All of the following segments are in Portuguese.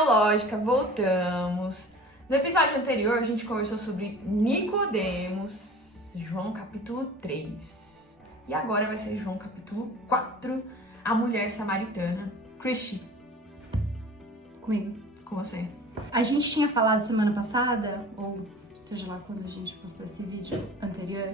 Teológica, voltamos. No episódio anterior a gente conversou sobre Nicodemos, João capítulo 3. E agora vai ser João capítulo 4, a mulher samaritana. Christy, Comigo. com você. A gente tinha falado semana passada, ou seja lá quando a gente postou esse vídeo anterior,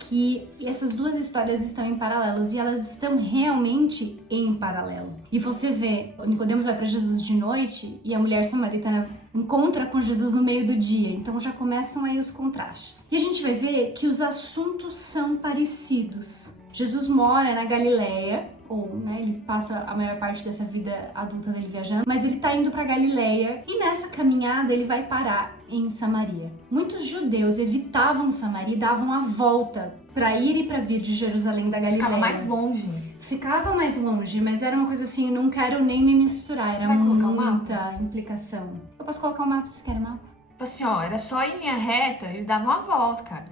que essas duas histórias estão em paralelos e elas estão realmente em paralelo. E você vê, Nicodemos vai para Jesus de noite e a mulher samaritana encontra com Jesus no meio do dia. Então já começam aí os contrastes. E a gente vai ver que os assuntos são parecidos. Jesus mora na Galileia, ele passa a maior parte dessa vida adulta dele viajando, mas ele tá indo pra Galileia e nessa caminhada ele vai parar em Samaria. Muitos judeus evitavam Samaria e davam a volta pra ir e pra vir de Jerusalém da Galileia. Ficava mais longe. Ficava mais longe, mas era uma coisa assim, não quero nem me misturar, Você era vai colocar muita implicação. Eu posso colocar um mapa, vocês querem mapa? Tipo assim, ó, era só em linha reta, ele dava uma volta, cara.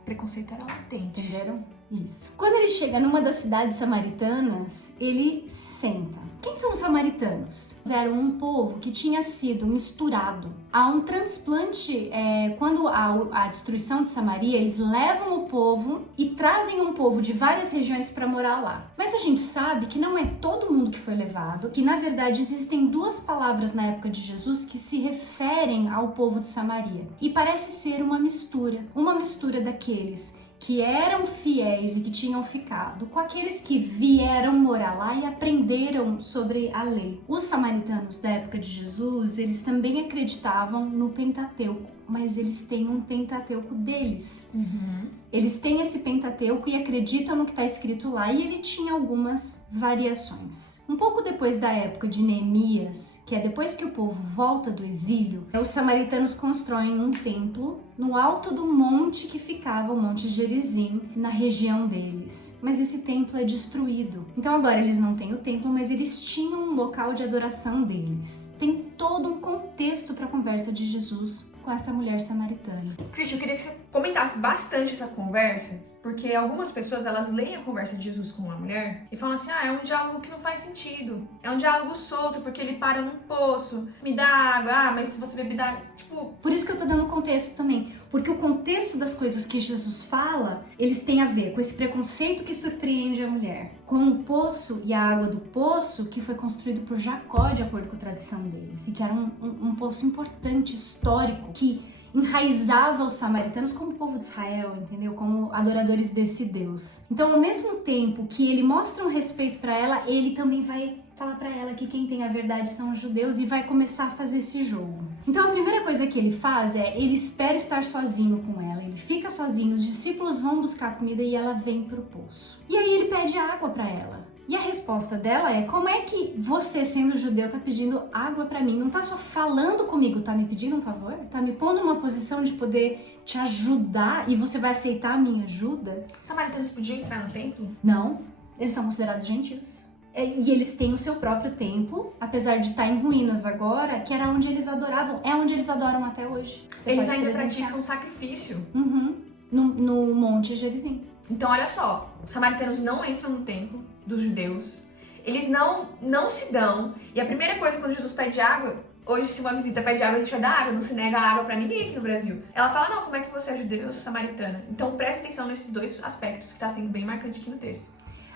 O preconceito era latente. Entenderam? Isso. Quando ele chega numa das cidades samaritanas, ele senta. Quem são os samaritanos? Era um povo que tinha sido misturado. Há um transplante, quando há a destruição de Samaria, eles levam o povo e trazem um povo de várias regiões para morar lá. Mas a gente sabe que não é todo mundo que foi levado, que na verdade existem duas palavras na época de Jesus que se referem ao povo de Samaria. E parece ser uma mistura daqueles que eram fiéis e que tinham ficado, com aqueles que vieram morar lá e aprenderam sobre a lei. Os samaritanos da época de Jesus, eles também acreditavam no Pentateuco, mas eles têm um Pentateuco deles. Eles têm esse Pentateuco e acreditam no que está escrito lá, e ele tinha algumas variações. Um pouco depois da época de Neemias, que é depois que o povo volta do exílio, os samaritanos constroem um templo no alto do monte que ficava, o Monte Gerizim, na região deles. Mas esse templo é destruído. Então agora eles não têm o templo, mas eles tinham um local de adoração deles. Tem todo um contexto para a conversa de Jesus com essa mulher samaritana. Christy, eu queria que você comentasse bastante essa conversa, porque algumas pessoas, elas leem a conversa de Jesus com uma mulher e falam assim, é um diálogo que não faz sentido, é um diálogo solto, porque ele para num poço, me dá água, mas se você beber dá, tipo... Por isso que eu tô dando contexto também, porque o contexto das coisas que Jesus fala, eles têm a ver com esse preconceito que surpreende a mulher, com o poço e a água do poço que foi construído por Jacó, de acordo com a tradição deles, e que era um poço importante, histórico, que enraizava os samaritanos como povo de Israel, entendeu? Como adoradores desse Deus. Então, ao mesmo tempo que ele mostra um respeito para ela, ele também vai falar para ela que quem tem a verdade são os judeus e vai começar a fazer esse jogo. Então, a primeira coisa que ele faz é, ele espera estar sozinho com ela, ele fica sozinho, os discípulos vão buscar comida e ela vem pro poço. E aí ele pede água para ela. E a resposta dela é, como é que você, sendo judeu, tá pedindo água pra mim? Não tá só falando comigo, tá me pedindo um favor? Tá me pondo numa posição de poder te ajudar e você vai aceitar a minha ajuda? Os samaritanos podiam entrar no templo? Não, eles são considerados gentios. E eles têm o seu próprio templo, apesar de estar em ruínas agora, que era onde eles adoravam, é onde eles adoram até hoje. Eles ainda praticam sacrifício. No Monte Gerizim. Então, olha só, os samaritanos não entram no templo dos judeus, eles não se dão, e a primeira coisa quando Jesus pede água, hoje se uma visita pede água, a gente vai dar água, não se nega água pra ninguém aqui no Brasil. Ela fala, não, como é que você é judeu, eu sou samaritana? Então presta atenção nesses dois aspectos, que tá sendo bem marcante aqui no texto.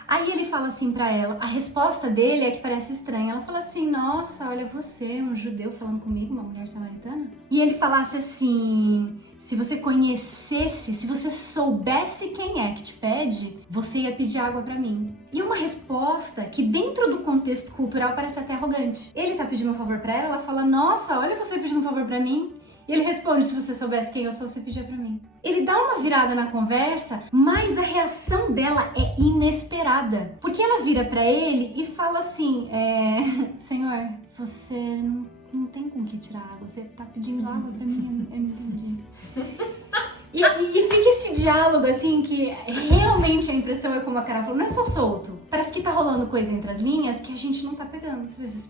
Aí ele fala assim pra ela, a resposta dele é que parece estranha. Ela fala assim, nossa, olha você, um judeu falando comigo, uma mulher samaritana. E ele falasse assim, se você conhecesse, se você soubesse quem é que te pede, você ia pedir água pra mim. E uma resposta que dentro do contexto cultural parece até arrogante. Ele tá pedindo um favor pra ela fala, nossa, olha você pedindo um favor pra mim. E ele responde, se você soubesse quem eu sou, você pedia pra mim. Ele dá uma virada na conversa, mas a reação dela é inesperada. Porque ela vira pra ele e fala assim, Senhor, você não tem com que tirar água, você tá pedindo água pra mim, eu não entendi. E fica esse diálogo, assim, que realmente a impressão é como a Cara falou, não é só solto. Parece que tá rolando coisa entre as linhas que a gente não tá pegando. Essas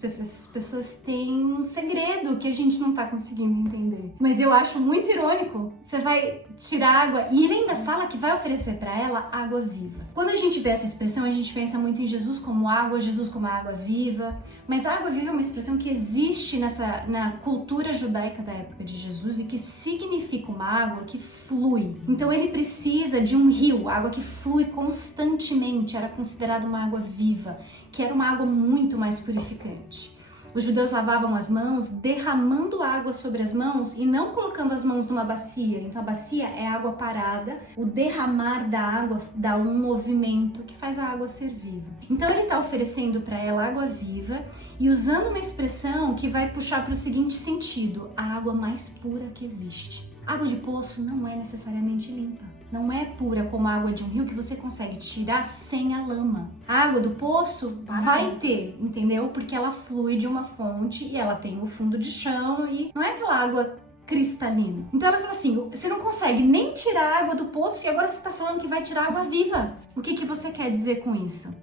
pessoas têm um segredo que a gente não tá conseguindo entender. Mas eu acho muito irônico. Você vai tirar água e ele ainda fala que vai oferecer pra ela água viva. Quando a gente vê essa expressão, a gente pensa muito em Jesus como água a água viva. Mas a água viva é uma expressão que existe na cultura judaica da época de Jesus e que significa uma água que flui. Então ele precisa de um rio, água que flui constantemente, era considerada uma água viva, que era uma água muito mais purificante. Os judeus lavavam as mãos derramando água sobre as mãos e não colocando as mãos numa bacia. Então a bacia é água parada, o derramar da água dá um movimento que faz a água ser viva. Então ele está oferecendo para ela água viva e usando uma expressão que vai puxar para o seguinte sentido: a água mais pura que existe. Água de poço não é necessariamente limpa. Não é pura como a água de um rio que você consegue tirar sem a lama. A água do poço vai ter, entendeu? Porque ela flui de uma fonte e ela tem o fundo de chão e não é aquela água cristalina. Então ela fala assim, você não consegue nem tirar a água do poço e agora você tá falando que vai tirar água viva. O que você quer dizer com isso?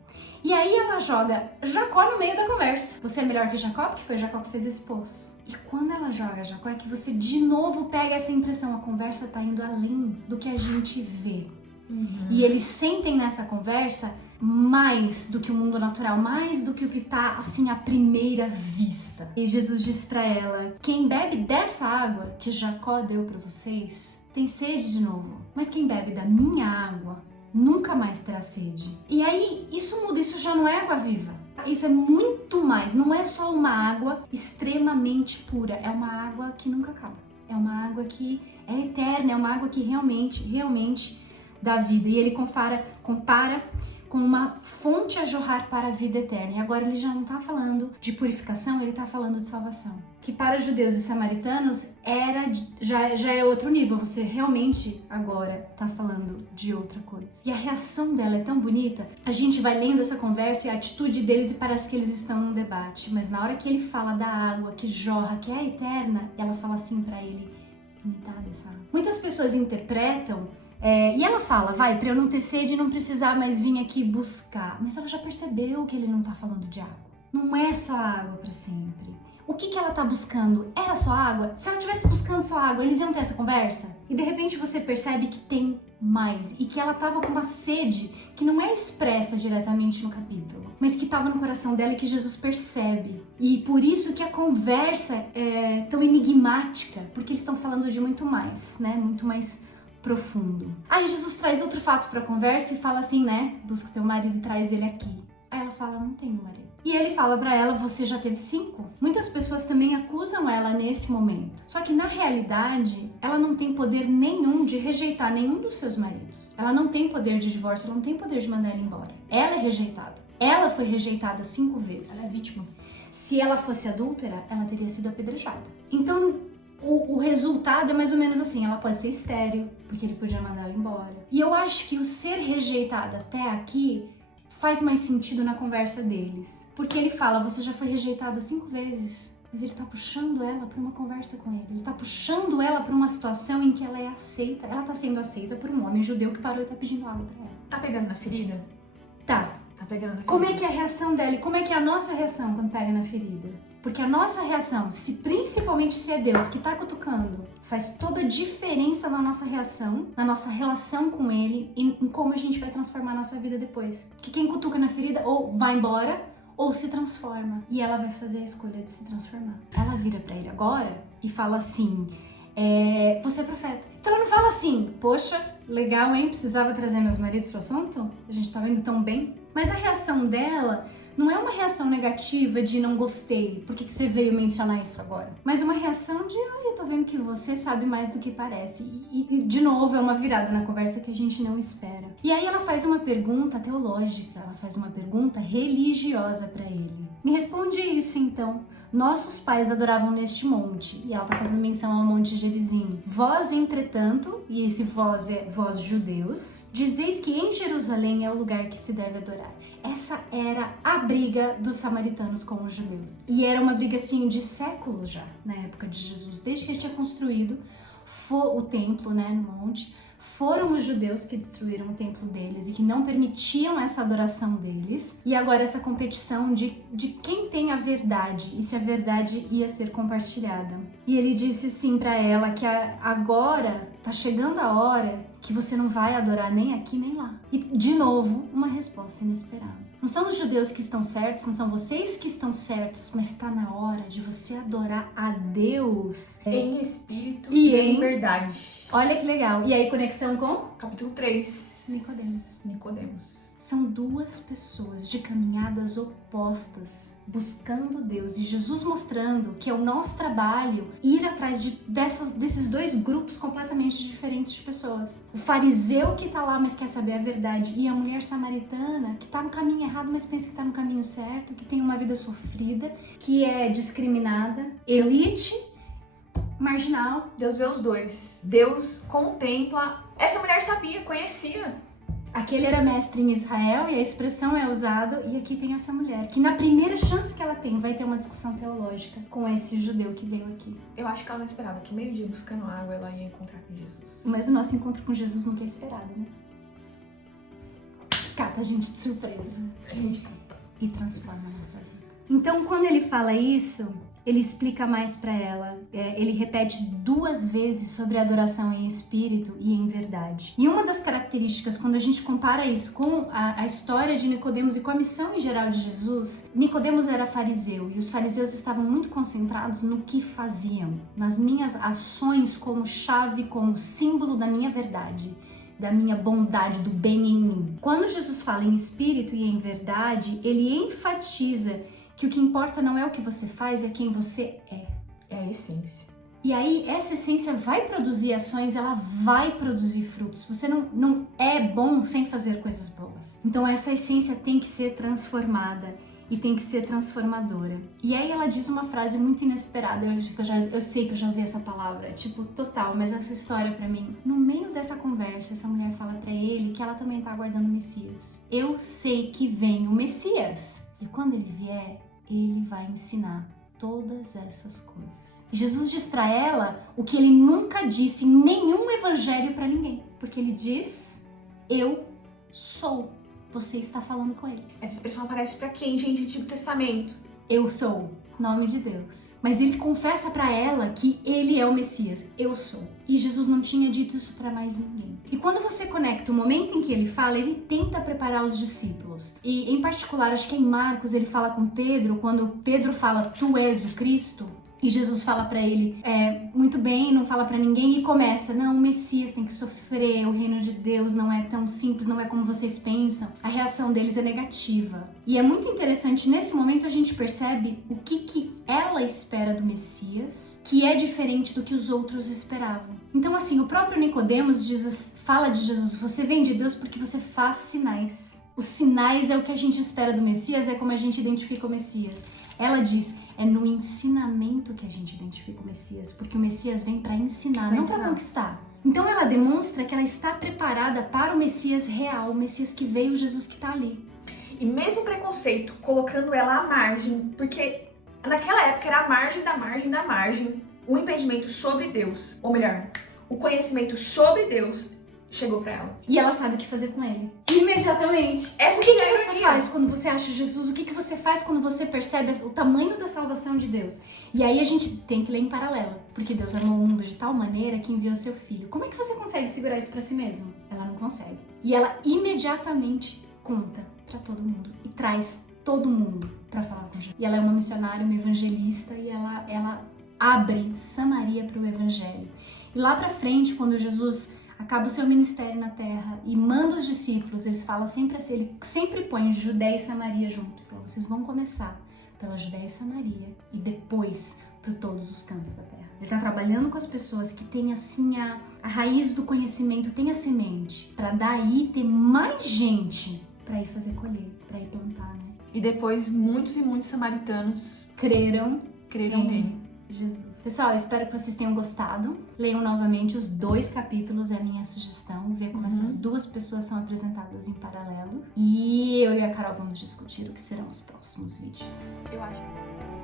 E aí ela joga Jacó no meio da conversa. Você é melhor que Jacó? Porque foi Jacó que fez esse poço. E quando ela joga Jacó, é que você de novo pega essa impressão. A conversa tá indo além do que a gente vê. E eles sentem nessa conversa mais do que o mundo natural, mais do que o que está assim à primeira vista. E Jesus disse para ela: quem bebe dessa água que Jacó deu para vocês tem sede de novo. Mas quem bebe da minha água nunca mais terá sede. E aí isso muda, isso já não é água viva. Isso é muito mais, não é só uma água extremamente pura, é uma água que nunca acaba. É uma água que é eterna, é uma água que realmente dá vida. E ele compara com uma fonte a jorrar para a vida eterna. E agora ele já não está falando de purificação, ele está falando de salvação. Que para judeus e samaritanos já é outro nível. Você realmente agora está falando de outra coisa. E a reação dela é tão bonita. A gente vai lendo essa conversa e a atitude deles e parece que eles estão num debate. Mas na hora que ele fala da água que jorra, que é eterna, ela fala assim para ele: me dá dessa água. Muitas pessoas interpretam e ela fala, vai, pra eu não ter sede e não precisar mais vir aqui buscar. Mas ela já percebeu que ele não tá falando de água. Não é só água pra sempre. O que ela tá buscando? Era só água? Se ela estivesse buscando só água, eles iam ter essa conversa? E de repente você percebe que tem mais. E que ela tava com uma sede que não é expressa diretamente no capítulo, mas que tava no coração dela e que Jesus percebe. E por isso que a conversa é tão enigmática, porque eles estão falando de muito mais, né? Muito mais profundo. Aí Jesus traz outro fato pra conversa e fala assim, né? Busca teu marido e traz ele aqui. Aí ela fala, não tenho marido. E ele fala pra ela, você já teve 5? Muitas pessoas também acusam ela nesse momento. Só que na realidade, ela não tem poder nenhum de rejeitar nenhum dos seus maridos. Ela não tem poder de divórcio, ela não tem poder de mandar ele embora. Ela é rejeitada. Ela foi rejeitada 5 vezes. Ela é vítima. Se ela fosse adúltera, ela teria sido apedrejada. Então, o resultado é mais ou menos assim, ela pode ser estéril, porque ele podia mandar ela embora. E eu acho que o ser rejeitada até aqui faz mais sentido na conversa deles. Porque ele fala, você já foi rejeitada 5 vezes, mas ele tá puxando ela pra uma conversa com ele. Ele tá puxando ela pra uma situação em que ela é aceita. Ela tá sendo aceita por um homem judeu que parou e tá pedindo água pra ela. Tá pegando na ferida? Tá. Tá pegando na ferida. Como é que é a reação dela? E como é que é a nossa reação quando pega na ferida? Porque a nossa reação, principalmente se é Deus que tá cutucando, faz toda a diferença na nossa reação, na nossa relação com Ele e em como a gente vai transformar a nossa vida depois. Porque quem cutuca na ferida ou vai embora ou se transforma. E ela vai fazer a escolha de se transformar. Ela vira pra ele agora e fala assim, você é profeta. Então ela não fala assim, poxa, legal, hein? Precisava trazer meus maridos pro assunto? A gente tava indo tão bem. Mas a reação dela não é uma reação negativa de não gostei, por que você veio mencionar isso agora? Mas uma reação de, eu tô vendo que você sabe mais do que parece. E de novo, é uma virada na conversa que a gente não espera. E aí ela faz uma pergunta teológica, ela faz uma pergunta religiosa pra ele. Me responde isso então. Nossos pais adoravam neste monte. E ela tá fazendo menção ao Monte Gerizim. Vós, entretanto, e esse vós é vós judeus, dizeis que em Jerusalém é o lugar que se deve adorar. Essa era a briga dos samaritanos com os judeus. E era uma briga, assim, de séculos já, na época de Jesus. Desde que ele tinha construído o templo, né, no monte, foram os judeus que destruíram o templo deles e que não permitiam essa adoração deles. E agora essa competição de quem tem a verdade e se a verdade ia ser compartilhada. E ele disse sim pra ela que agora tá chegando a hora que você não vai adorar nem aqui nem lá. E de novo, uma resposta inesperada. Não são os judeus que estão certos, não são vocês que estão certos, mas está na hora de você adorar a Deus Em espírito E e em em- verdade. Olha que legal. E aí, conexão com Capítulo 3. Nicodemos. São duas pessoas de caminhadas opostas, buscando Deus. E Jesus mostrando que é o nosso trabalho ir atrás desses dois grupos completamente diferentes de pessoas. O fariseu que tá lá, mas quer saber a verdade. E a mulher samaritana que tá no caminho errado, mas pensa que tá no caminho certo, que tem uma vida sofrida, que é discriminada, elite, marginal. Deus vê os dois. Deus contempla. Essa mulher sabia, conhecia. Aquele era mestre em Israel e a expressão é usada, e aqui tem essa mulher, que na primeira chance que ela tem, vai ter uma discussão teológica com esse judeu que veio aqui. Eu acho que ela não esperava que meio-dia buscando água ela ia encontrar com Jesus. Mas o nosso encontro com Jesus nunca é esperado, né? Cata a gente de surpresa. A gente tá. E transforma a nossa vida. Então, quando ele fala isso, ele explica mais pra ela. Ele repete 2 vezes sobre a adoração em espírito e em verdade. E uma das características, quando a gente compara isso com a história de Nicodemos e com a missão em geral de Jesus, Nicodemos era fariseu e os fariseus estavam muito concentrados no que faziam, nas minhas ações como chave, como símbolo da minha verdade, da minha bondade, do bem em mim. Quando Jesus fala em espírito e em verdade, ele enfatiza que o que importa não é o que você faz, é quem você é. É a essência. E aí, essa essência vai produzir ações, ela vai produzir frutos. Você não é bom sem fazer coisas boas. Então, essa essência tem que ser transformada e tem que ser transformadora. E aí, ela diz uma frase muito inesperada. Eu sei que eu já usei essa palavra, tipo, total, mas essa história pra mim. No meio dessa conversa, essa mulher fala pra ele que ela também tá aguardando o Messias. Eu sei que vem o Messias. E quando ele vier, ele vai ensinar todas essas coisas. Jesus diz pra ela o que ele nunca disse em nenhum evangelho pra ninguém, porque ele diz: eu sou. Você está falando com ele. Essa expressão aparece pra quem, gente? Antigo Testamento. Eu sou. Nome de Deus. Mas ele confessa pra ela que ele é o Messias. Eu sou. E Jesus não tinha dito isso pra mais ninguém. E quando você conecta o momento em que ele fala, ele tenta preparar os discípulos. E em particular, acho que em Marcos ele fala com Pedro, quando Pedro fala, tu és o Cristo. E Jesus fala pra ele, muito bem, não fala pra ninguém, e começa, não, o Messias tem que sofrer, o reino de Deus não é tão simples, não é como vocês pensam. A reação deles é negativa. E é muito interessante, nesse momento a gente percebe o que ela espera do Messias, que é diferente do que os outros esperavam. Então assim, o próprio Nicodemos fala de Jesus, você vem de Deus porque você faz sinais. Os sinais é o que a gente espera do Messias, é como a gente identifica o Messias. Ela diz, é no ensinamento que a gente identifica o Messias, porque o Messias vem para ensinar, não para conquistar. Então ela demonstra que ela está preparada para o Messias real, o Messias que veio, o Jesus que está ali. E mesmo o preconceito, colocando ela à margem, porque naquela época era a margem da margem da margem, o impedimento sobre Deus, ou melhor, o conhecimento sobre Deus chegou pra ela. E ela sabe o que fazer com ele. Imediatamente. Essa O que é a você ironia. faz quando você acha Jesus? O que você faz quando você percebe o tamanho da salvação de Deus? E aí a gente tem que ler em paralelo. Porque Deus amou o mundo de tal maneira que enviou seu filho. Como é que você consegue segurar isso pra si mesmo? Ela não consegue. E ela imediatamente conta pra todo mundo. E traz todo mundo pra falar com Jesus. E ela é uma missionária, uma evangelista. E ela abre Samaria pro evangelho. E lá pra frente, quando Jesus acaba o seu ministério na terra e manda os discípulos, eles falam sempre assim, ele sempre põe Judéia e Samaria junto. Ele fala, vocês vão começar pela Judéia e Samaria e depois por todos os cantos da terra. Ele está trabalhando com as pessoas que têm assim a raiz do conhecimento, tem a semente, para daí ter mais gente para ir fazer colheita, para ir plantar, né? E depois muitos e muitos samaritanos Creram nele. Jesus. Pessoal, eu espero que vocês tenham gostado. Leiam novamente os 2 capítulos, é a minha sugestão. Ver como essas 2 pessoas são apresentadas em paralelo. E eu e a Carol vamos discutir o que serão os próximos vídeos. Eu acho.